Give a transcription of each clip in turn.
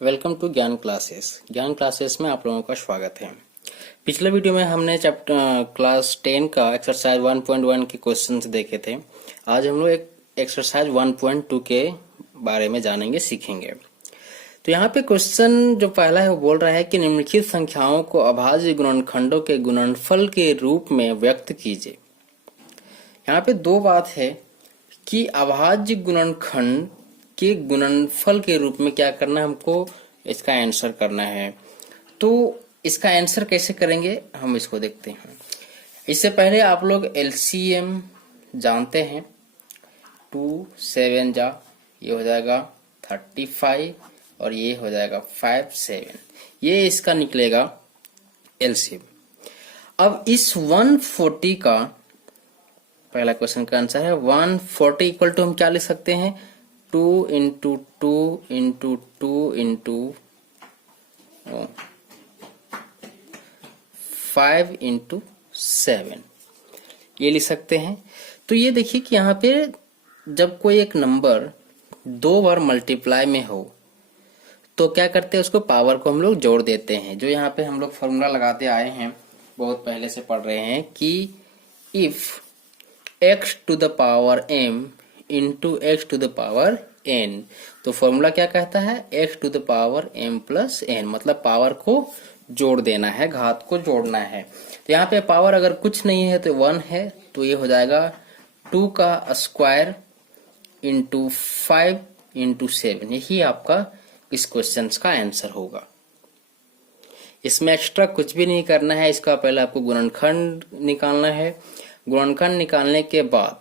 Welcome to ज्ञान classes. ज्ञान classes में आप लोगों का स्वागत है। पिछले वीडियो में हमने चैप्टर क्लास 10 का एक्सरसाइज 1.1 के क्वेश्चंस देखे थे। आज हम लोग एक एक्सरसाइज 1.2 के बारे में जानेंगे, सीखेंगे। तो यहाँ पे क्वेश्चन जो पहला है वो बोल रहा है कि निम्नलिखित संख्याओं को अभाज्य गुणनखंडों के गुणनफल के रूप में व्यक्त कीजिए। यहाँ पे दो बात है कि अभाज्य गुणनखंड के गुणनफल के रूप में क्या करना है, हमको इसका आंसर करना है। तो इसका आंसर कैसे करेंगे हम इसको देखते हैं। इससे पहले आप लोग एलसीएम जानते हैं। 2 7 जा ये हो जाएगा 35 और ये हो जाएगा 5 7, ये इसका निकलेगा एलसीएम। अब इस 140 का पहला क्वेश्चन का आंसर है 140 इक्वल टू हम क्या लिख सकते हैं, 2 इंटू 2 इंटू 2 इंटू 5 इंटू 7, ये लिख सकते हैं। तो ये देखिए कि यहाँ पे जब कोई एक नंबर दो बार मल्टीप्लाई में हो तो क्या करते हैं, उसको पावर को हम लोग जोड़ देते हैं। जो यहाँ पे हम लोग फॉर्मूला लगाते आए हैं, बहुत पहले से पढ़ रहे हैं कि if x to the power m into x to the power n, तो फॉर्मूला क्या कहता है, x to the power m plus n, मतलब पावर को जोड़ देना है, घात को जोड़ना है। तो यहाँ पे पावर अगर कुछ नहीं है तो 1 है, तो ये हो जाएगा 2 का स्क्वायर इंटू 5 इंटू 7, यही आपका इस क्वेश्चन का आंसर होगा। इसमें एक्स्ट्रा कुछ भी नहीं करना है। इसका पहले आपको गुणनखंड निकालना है। गुणनखंड निकालने के बाद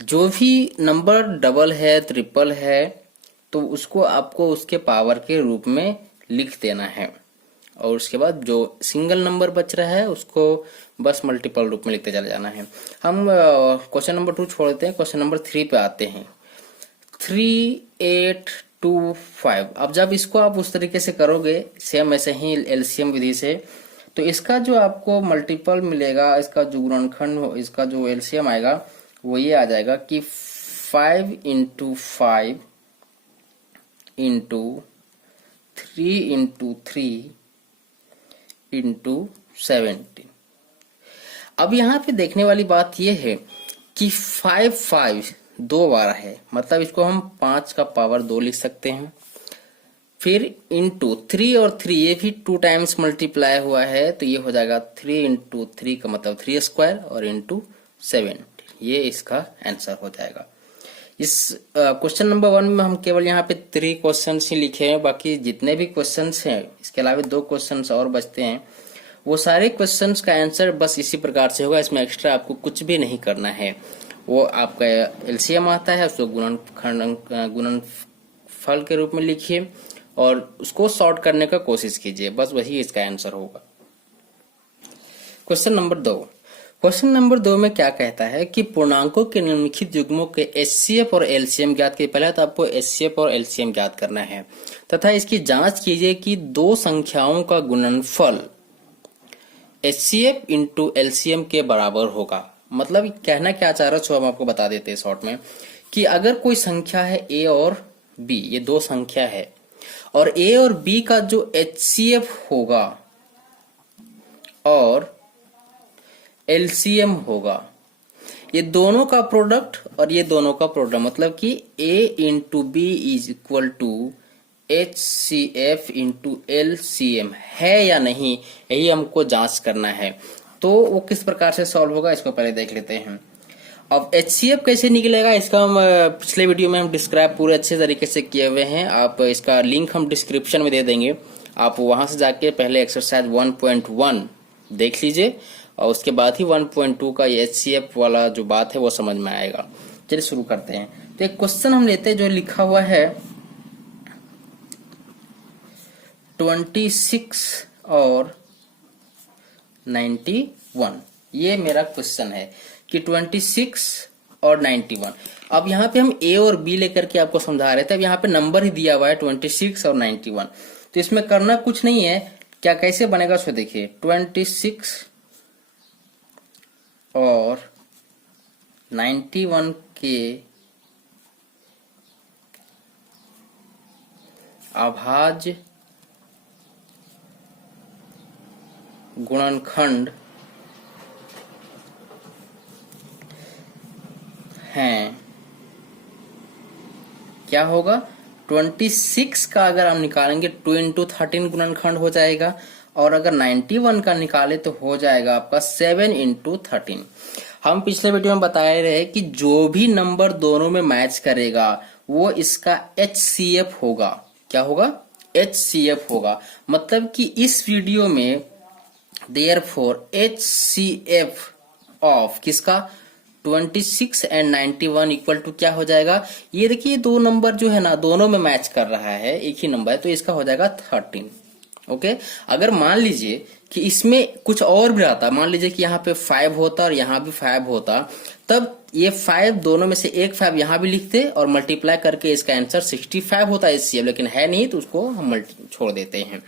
जो भी नंबर डबल है, ट्रिपल है, तो उसको आपको उसके पावर के रूप में लिख देना है, और उसके बाद जो सिंगल नंबर बच रहा है उसको बस मल्टीपल रूप में लिखते चले जाना है। हम क्वेश्चन नंबर 2 छोड़ देते हैं, क्वेश्चन नंबर 3 पे आते हैं। 3 8 2 5। अब जब इसको आप उस तरीके से करोगे, सेम ऐसे ही एलसीएम विधि से, तो इसका जो आपको मल्टीपल मिलेगा, इसका जो गुणनखंड, इसका जो एलसीएम आएगा वो ये आ जाएगा कि 5 इंटू 5 इंटू 3 इंटू 3 इंटू 17। अब यहाँ पे देखने वाली बात ये है कि 5 दो बार है, मतलब इसको हम 5 का पावर 2 लिख सकते हैं। फिर इंटू 3 और 3, ये भी 2 टाइम्स मल्टीप्लाई हुआ है, तो ये हो जाएगा 3 इंटू 3 का मतलब 3 स्क्वायर और इंटू 7, ये इसका आंसर हो जाएगा। इस क्वेश्चन नंबर 1 में हम केवल यहाँ पे 3 क्वेश्चन ही लिखे हैं, बाकी जितने भी क्वेश्चंस हैं, इसके अलावा 2 क्वेश्चंस और बचते हैं, वो सारे क्वेश्चंस का आंसर बस इसी प्रकार से होगा। इसमें एक्स्ट्रा आपको कुछ भी नहीं करना है। वो आपका एलसीएम आता है, उसको गुणनफल के रूप में लिखिए और उसको सॉर्ट करने का कोशिश कीजिए, बस वही इसका आंसर होगा। Question number 2। क्वेश्चन नंबर 2 में क्या कहता है कि पूर्णांकों के निम्नलिखित युग्मों के एचसीएफ और एलसीएम ज्ञात कीजिए। पहले तो आपको एचसीएफ और एलसीएम ज्ञात करना है तथा इसकी जांच कीजिए कि दो संख्याओं का गुणनफल एचसीएफ इंटू एलसीएम के बराबर होगा। मतलब कहना क्या चाह रहा है हम आपको बता देते हैं शॉर्ट में, कि अगर कोई संख्या है ए और बी, ये दो संख्या है, और ए और बी का जो एचसीएफ होगा और एलसीएम होगा, ये दोनों का प्रोडक्ट और ये दोनों का प्रोडक्ट, मतलब कि A into B is equal to HCF into LCM है या नहीं, यही हमको जांच करना है। तो वो किस प्रकार से सॉल्व होगा, इसको पहले देख लेते हैं। अब एचसीएफ कैसे निकलेगा, इसका हम पिछले वीडियो में हम डिस्क्राइब पूरे अच्छे तरीके से किए हुए हैं। आप इसका लिंक हम डिस्क्रिप्शन में दे देंगे, आप वहां से जाके पहले एक्सरसाइज 1.1 देख लीजिए और उसके बाद ही 1.2 का एचसीएफ वाला जो बात है वो समझ में आएगा। चलिए शुरू करते हैं। तो एक क्वेश्चन हम लेते हैं जो लिखा हुआ है 26 और 91। ये मेरा क्वेश्चन है कि 26 और 91। अब यहाँ पे हम ए और बी लेकर के आपको समझा रहे थे। अब यहाँ पे नंबर ही दिया हुआ है 26 और 91, तो इसमें करना कुछ नहीं है। क्या कैसे बनेगा उसको देखिए। 26 और 91 के अभाज्य गुणनखंड हैं, क्या होगा 26 का अगर हम निकालेंगे 2 इंटू 13 गुणनखंड हो जाएगा, और अगर 91 का निकाले तो हो जाएगा आपका 7 इंटू 13। हम पिछले वीडियो में बताए रहे कि जो भी नंबर दोनों में मैच करेगा वो इसका HCF होगा। क्या होगा? HCF होगा। मतलब कि इस वीडियो में देयरफॉर HCF ऑफ किसका 26 एंड 91 इक्वल टू क्या हो जाएगा? ये देखिए दो नंबर जो है ना दोनों में मैच कर रहा है, एक ही नंबर है, तो इसका हो जाएगा 13। ओके। अगर मान लीजिए कि इसमें कुछ और भी आता, मान लीजिए कि यहाँ पे 5 होता और यहाँ भी 5 होता, तब ये 5 दोनों में से एक 5 यहाँ भी लिखते और मल्टीप्लाई करके इसका आंसर 65 होता है HCF, लेकिन है नहीं तो उसको हम छोड़ देते हैं।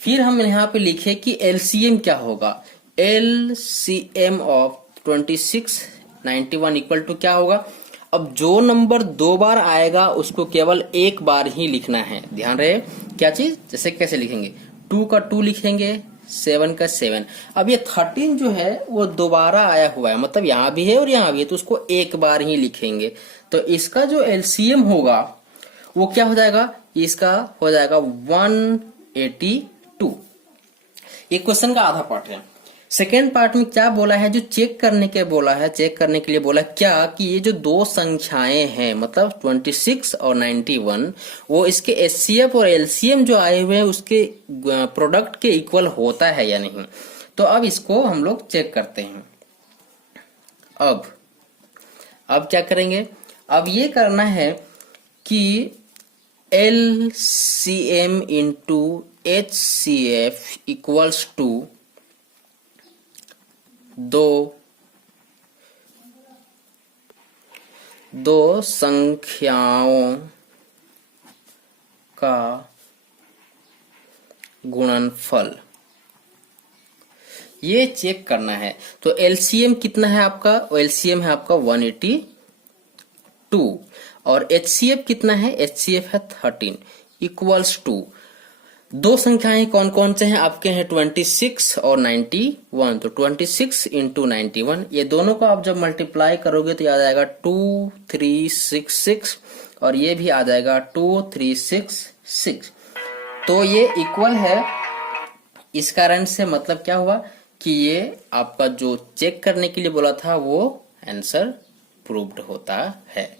फिर हम यहाँ पे लिखे कि LCM क्या होगा? LCM ऑफ 26 91 इक्वल टू क्या होगा? अब जो नंबर 2 बार आएगा उसको केवल एक बार ही लिखना है। ध्यान रहे क्या चीज? जैसे कैसे लिखेंगे? 2 का 2 लिखेंगे, 7 का 7। अब ये 13 जो है वो दोबारा आया हुआ है, मतलब यहाँ भी है और यहाँ भी है, तो उसको एक बार ही लिखेंगे। तो इसका जो LCM होगा वो क्या हो जाएगा? इसका हो जाएगा 182। ये क्वेश्चन का आधा पार्ट है। सेकेंड पार्ट में क्या बोला है? जो चेक करने के बोला है, चेक करने के लिए बोला क्या कि ये जो दो संख्याएं हैं मतलब 26 और 91 वो इसके HCF और LCM जो आए हुए हैं उसके प्रोडक्ट के इक्वल होता है या नहीं। तो अब इसको हम लोग चेक करते हैं। अब क्या करेंगे? अब ये करना है कि LCM into HCF equals to दो संख्याओं का गुणनफल, ये चेक करना है। तो LCM कितना है आपका? LCM है आपका 182 और HCF कितना है? HCF है 13 इक्वल्स टू दो संख्याएं कौन कौन से हैं आपके? हैं 26 और 91। तो 26 इंटू 91 ये दोनों को आप जब मल्टीप्लाई करोगे तो आ जाएगा 2366 और ये भी आ जाएगा 2366। तो ये इक्वल है। इस कारण से मतलब क्या हुआ कि ये आपका जो चेक करने के लिए बोला था वो आंसर प्रूव्ड होता है।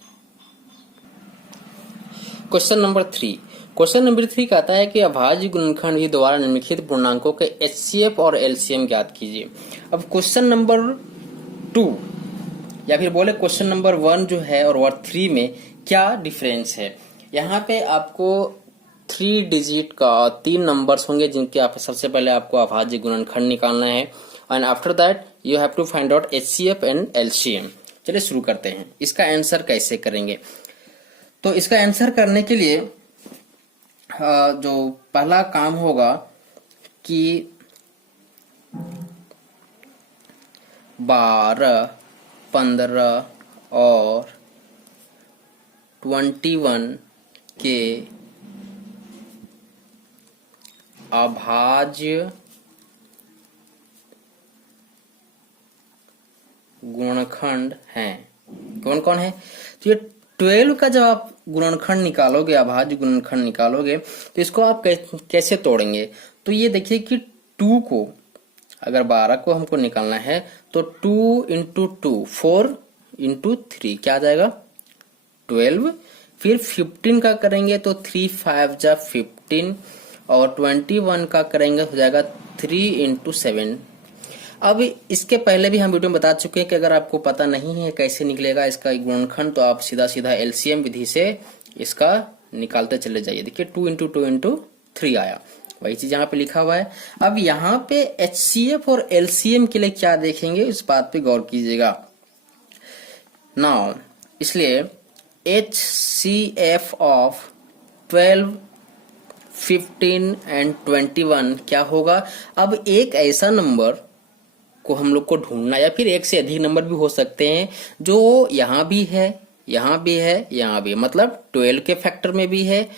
Question number 3। क्वेश्चन नंबर 3 कहता है कि अभाज्य गुणनखंड ही द्वारा निम्नलिखित पूर्णांकों के HCF और LCM ज्ञात कीजिए। अब क्वेश्चन नंबर 2 या फिर बोले क्वेश्चन नंबर 1 जो है और 3 में क्या डिफरेंस है? यहाँ पे आपको 3 डिजिट का 3 नंबर्स होंगे जिनके आप सबसे पहले आपको अभाज्य गुणनखंड निकालना है and after that you have to find out HCF and LCM। चलिए शुरू करते हैं। इसका आंसर कैसे करेंगे? तो इसका आंसर करने के लिए जो पहला काम होगा कि 12, 15 और 21 के अभाज्य गुणनखंड हैं। कौन कौन है? तो ये 12 का जब आप गुणनखंड निकालोगे, अभाज्य गुणनखंड निकालोगे, तो इसको आप कैसे तोड़ेंगे? तो ये देखिए कि 2 को अगर 12 को हमको निकालना है तो 2 इंटू 2 4 इंटू 3 क्या आ जाएगा? 12। फिर 15 का करेंगे तो 3 5 जा 15 और 21 का करेंगे हो जाएगा 3 इंटू 7। अब इसके पहले भी हम वीडियो में बता चुके हैं कि अगर आपको पता नहीं है कैसे निकलेगा इसका गुणनखंड तो आप सीधा सीधा LCM विधि से इसका निकालते चले जाइए। देखिए 2 इंटू 2 इंटू 3 आया, वही चीज यहाँ पे लिखा हुआ है। अब यहाँ पे HCF और LCM के लिए क्या देखेंगे इस बात पे गौर कीजिएगा। नाउ इसलिए HCF ऑफ 12, 15 एंड 21 क्या होगा? अब एक ऐसा नंबर को हम लोग को ढूंढना, या फिर एक से अधिक नंबर भी हो सकते हैं जो यहाँ भी है, यहाँ भी है, यहाँ भी है, मतलब 12 के फैक्टर में भी है,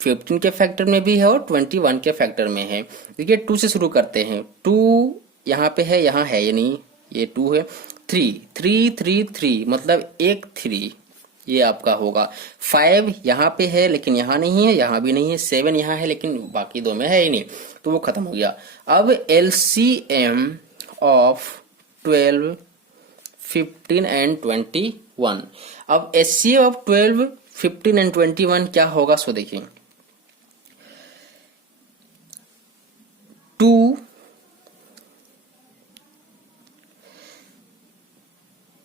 15 के फैक्टर में भी है और 21 के फैक्टर में है। देखिए 2 से शुरू करते हैं। 2 यहाँ पे है, यहाँ है ये नहीं, ये 2 है। 3 3 3 3 मतलब एक 3 ये आपका होगा। 5 यहाँ पे है लेकिन यहाँ नहीं है, यहाँ भी नहीं है। 7 यहाँ है लेकिन बाकी दो में है ही नहीं, तो वो खत्म हो गया। अब LCM ऑफ 12, 15 एंड 21। अब HCF ऑफ 12, 15 एंड 21 क्या होगा? सो देखिए 2,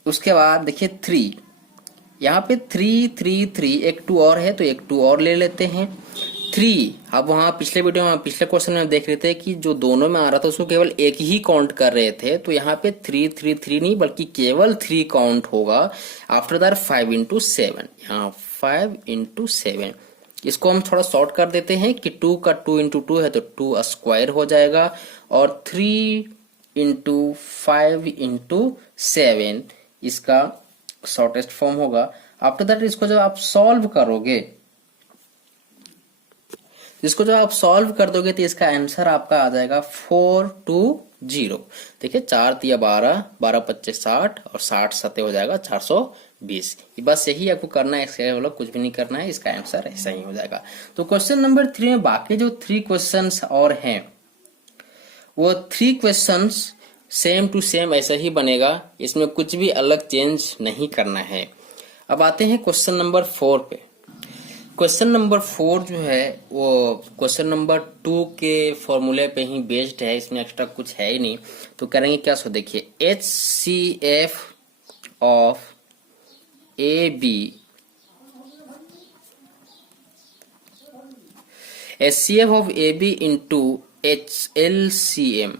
उसके बाद देखिए 3, यहाँ पे 3 3 3, एक 2 और है तो एक 2 और ले लेते हैं। 3, अब वहां पिछले वीडियो में, पिछले क्वेश्चन में देख रहे थे कि जो दोनों में आ रहा था उसको केवल एक ही काउंट कर रहे थे, तो यहाँ पे 3 3 3 नहीं बल्कि केवल 3 काउंट होगा। आफ्टर दैट 5 इंटू 7, यहाँ 5 इंटू 7। इसको हम थोड़ा शॉर्ट कर देते हैं कि 2 का 2 इंटू 2 है तो 2 स्क्वायर हो जाएगा, और 3 इंटू 5 इंटू 7 इसका शॉर्टेस्ट फॉर्म होगा। आफ्टर दैट इसको जब आप सॉल्व करोगे, इसको जब आप सॉल्व कर दोगे तो इसका आंसर आपका आ जाएगा 420। देखिए 4 तिया 12, 12 पच्चे 60 और 60 सते हो जाएगा 420। बस यही आपको करना है, इसके अलावा कुछ भी नहीं करना है, इसका आंसर ऐसा ही हो जाएगा। तो क्वेश्चन नंबर 3 में बाकी जो 3 क्वेश्चंस और हैं वो 3 क्वेश्चंस सेम टू सेम ऐसा ही बनेगा, इसमें कुछ भी अलग चेंज नहीं करना है। अब आते हैं क्वेश्चन नंबर 4 पे। क्वेश्चन नंबर 4 जो है वो क्वेश्चन नंबर 2 के फॉर्मूले पे ही बेस्ड है, इसमें एक्स्ट्रा कुछ है ही नहीं। तो करेंगे क्या? सो देखिए HCF of AB, HCF of AB into LCM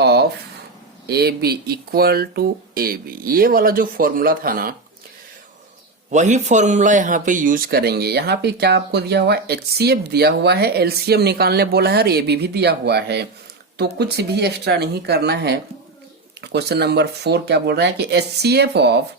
of AB equal to AB। ये वाला जो फॉर्मूला था ना, वही फॉर्मूला यहाँ पे यूज करेंगे। यहाँ पे क्या आपको दिया हुआ है? HCF दिया हुआ है, LCM निकालने बोला है और AB भी दिया हुआ है, तो कुछ भी एक्स्ट्रा नहीं करना है। क्वेश्चन नंबर 4 क्या बोल रहा है कि HCF ऑफ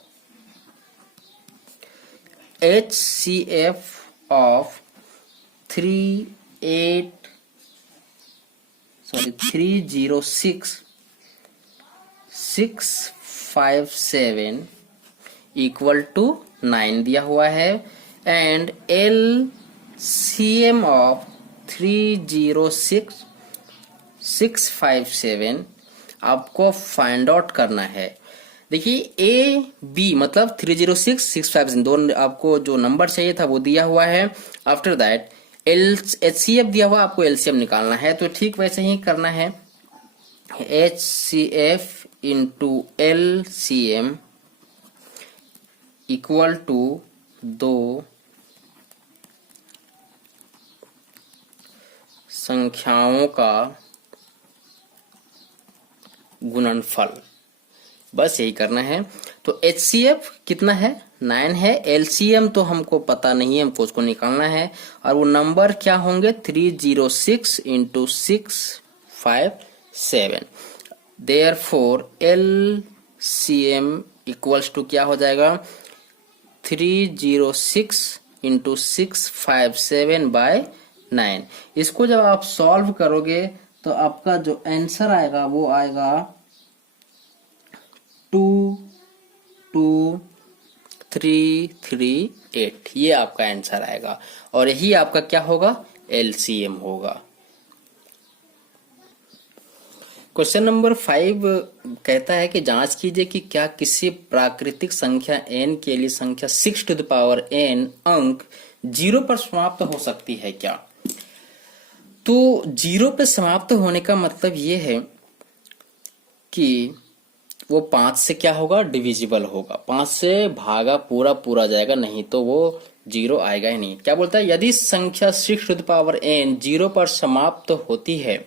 306,657 इक्वल टू 9 दिया हुआ है, एंड LCM ऑफ 306,657 आपको फाइंड आउट करना है। देखिए A B मतलब 306,657 दोनों आपको जो नंबर चाहिए था वो दिया हुआ है। आफ्टर दैट HCF दिया हुआ, आपको LCM निकालना है, तो ठीक वैसे ही करना है। HCF into LCM equal to 2 संख्याओं का गुणनफल, बस यही करना है। तो HCF कितना है? 9 है। LCM तो हमको पता नहीं है, हमको उसको निकालना है, और वो नंबर क्या होंगे? 306 into 657। Therefore LCM equals to क्या हो जाएगा? 306 इंटू 657 बाय 9। इसको जब आप सॉल्व करोगे तो आपका जो आंसर आएगा वो आएगा 22338। ये आपका आंसर आएगा, और यही आपका क्या होगा? LCM होगा। क्वेश्चन नंबर 5 कहता है कि जांच कीजिए कि क्या किसी प्राकृतिक संख्या n के लिए संख्या 6 टू द पावर n अंक 0 पर समाप्त हो सकती है क्या? तो 0 पे समाप्त होने का मतलब ये है कि वो 5 से क्या होगा? डिविजिबल होगा, 5 से भागा पूरा जाएगा, नहीं तो वो 0 आएगा ही नहीं। क्या बोलता है? यदि संख्या 6 टू द पावर n 0 पर समाप्त होती है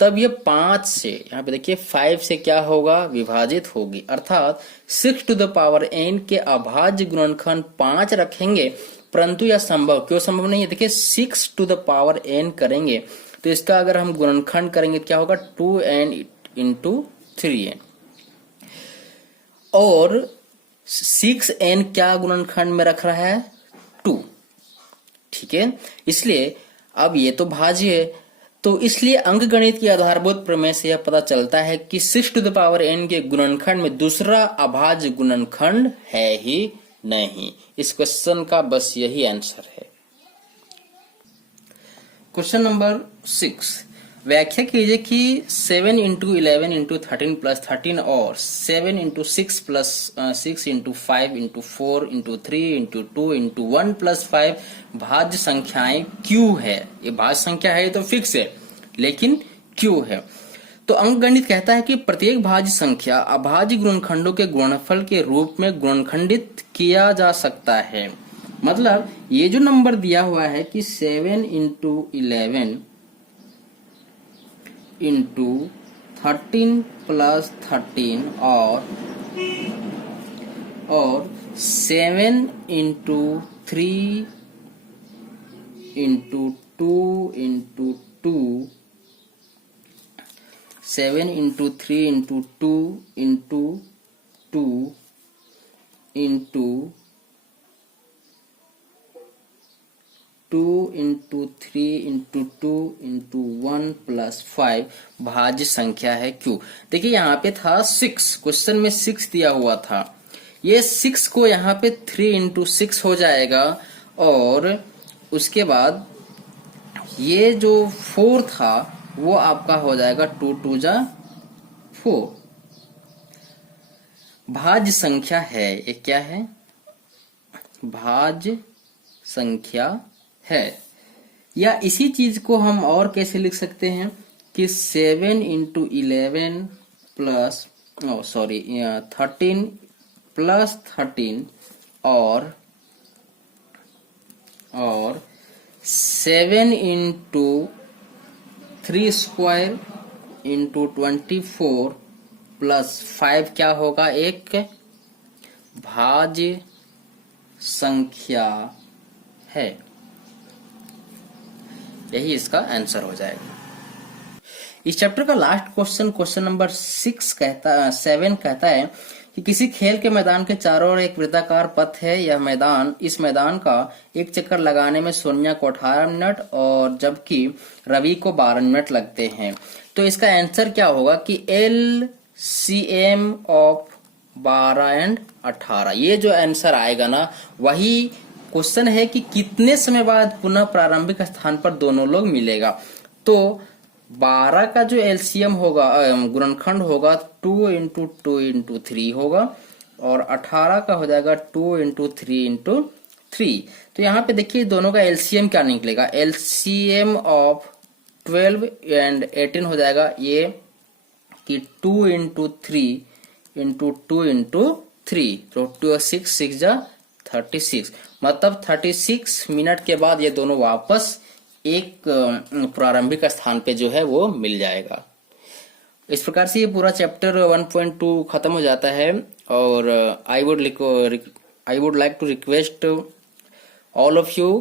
तब ये 5 से, यहाँ पे देखिए 5 से क्या होगा? विभाजित होगी, अर्थात 6 टू द पावर n के अभाज्य गुणनखंड 5 रखेंगे, परंतु यह संभव क्यों संभव नहीं है? देखिए 6 टू द पावर n करेंगे तो इसका अगर हम गुणनखंड करेंगे क्या होगा? 2n इंटू 3n, और 6n क्या गुणनखंड में रख रहा है? 2। ठीक है, इसलिए अब ये तो भाज्य है, तो इसलिए अंकगणित की आधारभूत प्रमेय से यह पता चलता है कि 6 टू द पावर n के गुणनखंड में दूसरा अभाज्य गुणनखंड है ही नहीं। इस क्वेश्चन का बस यही आंसर है। क्वेश्चन नंबर 6, व्याख्या कीजिए कि 7 इंटू 11 इंटू 13 प्लस 13 और 7 into 6 plus 6 into 5 into 4 into 3 into 2 into 1 plus 5 भाज्य संख्याएं क्यों है। ये भाज्य संख्या है, ये तो फिक्स है, लेकिन क्यों है। तो अंकगणित कहता है कि प्रत्येक भाज्य संख्या अभाज्य गुणनखंडों के गुणनफल के रूप में गुणनखंडित किया जा सकता है। मतलब ये जो नंबर दिया हुआ है कि 7 इंटू 11 इंटू 13 प्लस 13 और 7 into 3 into 2 into 2, 7 into 3 into 2 into 2 into 2 into 3 into 2 into 1 plus 5 भाज्य संख्या है क्यों। देखिए यहाँ पे था 6, क्वेश्चन में 6 दिया हुआ था, ये 6 को यहाँ पे 3 इंटू 6 हो जाएगा और उसके बाद ये जो 4 था वो आपका हो जाएगा 2 2 जा 4। भाज्य संख्या है, ये क्या है, भाज्य संख्या है। या इसी चीज को हम और कैसे लिख सकते हैं कि 7 इंटू 11 प्लस 13 प्लस 13 और 7 इंटू 3 स्क्वायर इंटू 24 प्लस 5 क्या होगा, एक भाज्य संख्या है। यही इसका आंसर हो जाएगा। इस चैप्टर का लास्ट क्वेश्चन, क्वेश्चन नंबर 7 कहता है कि किसी खेल के मैदान के चारों ओर एक वृत्ताकार पथ है। इस मैदान का एक चक्कर लगाने में सोनिया को 18 मिनट और जबकि रवि को 12 मिनट लगते हैं। तो इसका आंसर क्या होगा कि LCM ऑफ 12 एंड 18। ये जो आंसर आएगा ना, वही क्वेश्चन है कि कितने समय बाद पुनः प्रारंभिक स्थान पर दोनों लोग मिलेगा। तो 12 का जो एलसीएम होगा, गुणनखंड होगा 2 इंटू 2 इंटू 3 होगा और 18 का हो जाएगा 2 इंटू 3 इंटू 3। तो यहाँ पे देखिए दोनों का एलसीएम क्या निकलेगा, एलसीएम ऑफ 12 एंड 18 हो जाएगा ये कि 2 इंटू 3 इंटू 2 इंटू 3, तो 6 जा 36, मतलब 36 मिनट के बाद ये दोनों वापस एक प्रारंभिक स्थान पे जो है वो मिल जाएगा। इस प्रकार से ये पूरा चैप्टर 1.2 खत्म हो जाता है। और I would like to request all of you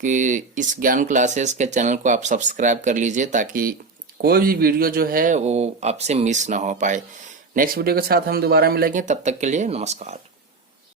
कि इस ज्ञान क्लासेस के चैनल को आप सब्सक्राइब कर लीजिए ताकि कोई भी वीडियो जो है वो आपसे मिस ना हो पाए। नेक्स्ट वीडियो के साथ हम दोबारा मिलेंगे, तब तक के लिए नमस्कार।